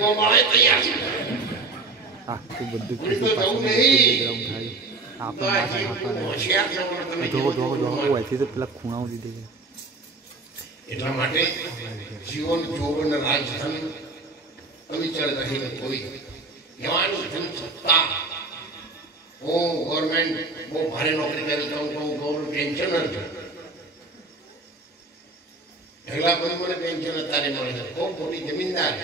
ગોમાળે તૈયાર છે આખું બધું કીધું પાછું બેકગ્રાઉન્ડ થાય આપણે માથા નાખવાના જોવો હોયથી તો પેલા ખૂણાઓ દીધે એટલા માટે જીવન જોવન રાજધન અવિચળ રહીને કોઈ જવાની ધન સત્તા હું ગવર્મેન્ટ બહુ ભારે નોકરી કરી તો ગવર્મેન્ટ પેન્શન નથી પહેલા કોઈ મને પેન્શન અત્યારે મળે છે ખૂબ મોટી જમીનદાર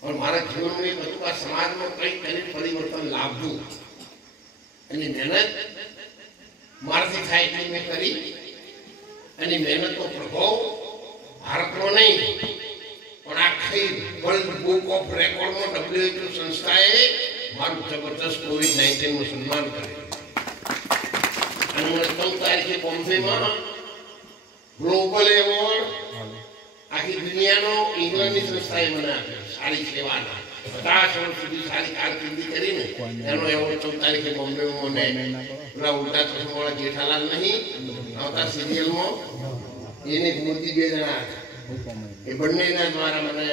પણ મારા જીવનનું એક હતું આ સમાજમાં કંઈક કરીને પરિવર્તન લાવવું એની મહેનત મારાથી થાય એટલી મેં કરી અને મહેનતનો પ્રભાવ ભારતમાં નહીં પણ આખી વર્લ્ડ બુક ઓફ રેકોર્ડમાં WHO સંસ્થાએ મારું જબરદસ્ત COVID-19નું સન્માન કર્યું અને મને 14 તારીખે બોમ્બેમાં ગ્લોબલ એવોર્ડ આખી દુનિયાનો ઇંગ્લેન્ડની સંસ્થાએ મને આપ્યો સારી સેવાના 50 વર્ષ સુધી સારી કારકિર્દી કરીને એનો એવોર્ડ 14 તારીખે બોમ્બેમાં મને પેલા ઉલટા ચશ્માવાળા જેઠાલાલ નહીં આવતા સિરિયલમાં એને મોદી બે જણા એ બંનેના દ્વારા મને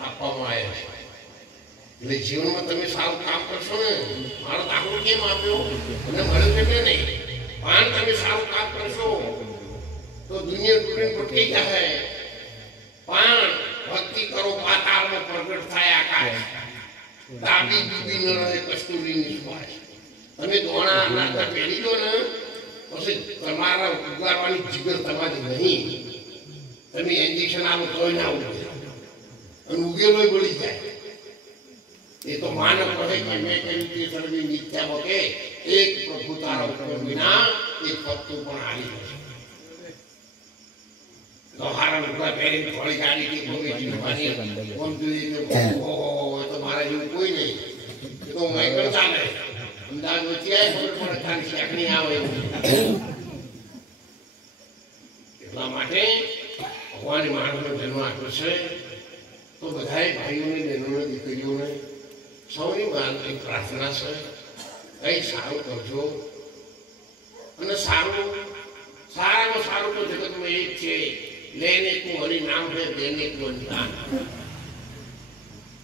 આપવામાં આવ્યા છે એટલે જીવનમાં તમે સારું કામ કરશો ને મારો દાખલો કેમ આપ્યો મને મળ્યો એટલે નહીં પણ તમે સારું કામ કરશો તો દુનિયા તૂટીને ભટકી જશે પણ ભક્તિ કરો પાતાળમાં પ્રગટ થાય આકાશ દાબી ડૂબી ન રહે કસ્તુરીની સુવાસ તમે દોણા નાતા પહેરી દો ને પછી તમારા ઉગાડવાની જીગર તમારી નહીં તમે ઇન્જેક્શન આવો તોય ના ઉગે અને ઉગેલો બળી જાય એ તો માનવ કહે કે મેં કહ્યું કે સર્વે મિથ્યા બકે એક પ્રભુ તારા ઉપર વિના એક પત્તું પણ હારી જશે લોહારા લુગડા પહેરીને થોડી ગાડી કે ભોગે જીવવાની કોમ જોઈએ કે ઓહો તો મારા જેવું કોઈ નહીં એ તો માઇકલ ચાલે અંદાજ વચ્ચે આવે ખબર પડે ખાલી શેકણી આવે એટલા માટે ભગવાને માનવનો જન્મ આપ્યો છે તો બધાએ ભાઈઓને બહેનોને દીકરીઓને સૌની એક પ્રાર્થના છે કંઈક સારું કરજો અને સારામાં સારું તો જગતમાં એક છે લેને તું હરિ નામ છે દેને તું અનુદાન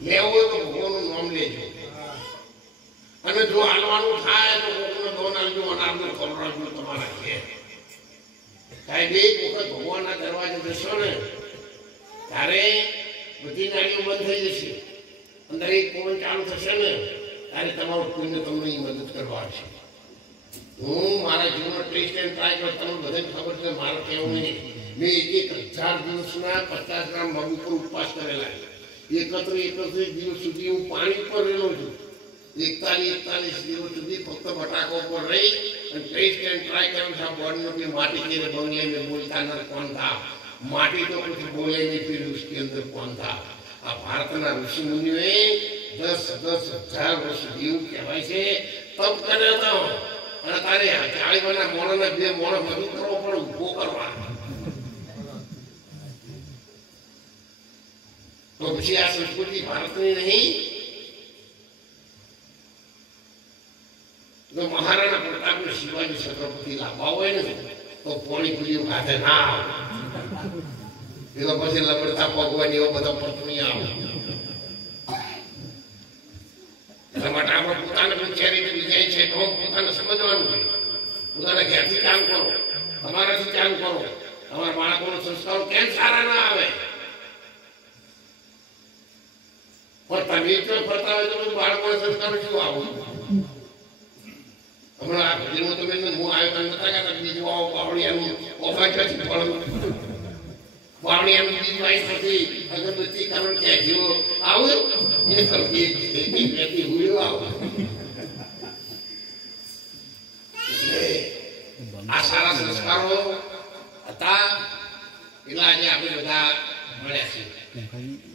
લેવું હોય તો ભગવાનનું નામ લેજો અને જો હાલવાનું થાય તો કોકને દોન આવજો અનારનો ખવડાવજો તમારા ઘેર સાહેબ એક વખત ભગવાનના દરવાજે જશો ને ત્યારે બધી નાળીઓ બંધ થઈ જશે અંદર એક પવન ચાલુ થશે ને ત્યારે તમારું પુણ્ય તમને મદદ કરવા છે હું મારા જીવનમાં ટેસ્ટ એન્ડ ટ્રાય કરો તમને બધાને ખબર છે મારે કેવું નહીં મેં 1000 દિવસના 50 ગ્રામ મગ ઉપર ઉપવાસ કરેલા 31 દિવસ સુધી હું પાણી પર રહેલો છું 41 દિવસ સુધી ફક્ત બટાકા ઉપર રહી અને ટેસ્ટ એન્ડ ટ્રાય કર્યું છે બોડીનો કે માટી के बंगले में बोलता न कौन था माटी तो कुछ बोले नहीं फिर उसके अंदर कौन था आ भारतना ऋषि मुनिओए 10,000 વર્ષ જીવ કહેવાય છે તપ કર્યો તો અને તારે ચાળીવાના મોણને બે મોણ બધું કરવો પણ ઉભો કરવા તો પછી આ સંસ્કૃતિ ભારતની નહીં તો મહારાણા પ્રતાપને શિવાજી છત્રપતિ લાવવા હોય ને તો પોણી પુલીઓ ખાતે ના આવે એ તો પછી લબડતા ભગવાન એવા બધા પત્ની આવે એટલા માટે આપણે પોતાને પણ ચેરિટી વિજય છે તો પોતાને સમજવાનું છે પોતાના ઘેરથી કામ કરો તમારાથી કામ કરો તમારા બાળકોના સંસ્કારો કેમ સારા ના આવે પણ તમે જો ફરતા હોય તો બાળકોના સંસ્કારો શું આવું હમણાં આ ભજનમાં તમે હું આવ્યો નતા કહેતા બીજું આવો બાવળિયાનું ઓફાઈથી પડવું બાવળિયાનું બીજું આવી પછી અગરબત્તી કારણ કે જેવો આવું એ કરતી હુયો આવું આ સારા સંસ્કારો હતા એટલે આજે આપણે બધા મળ્યા છીએ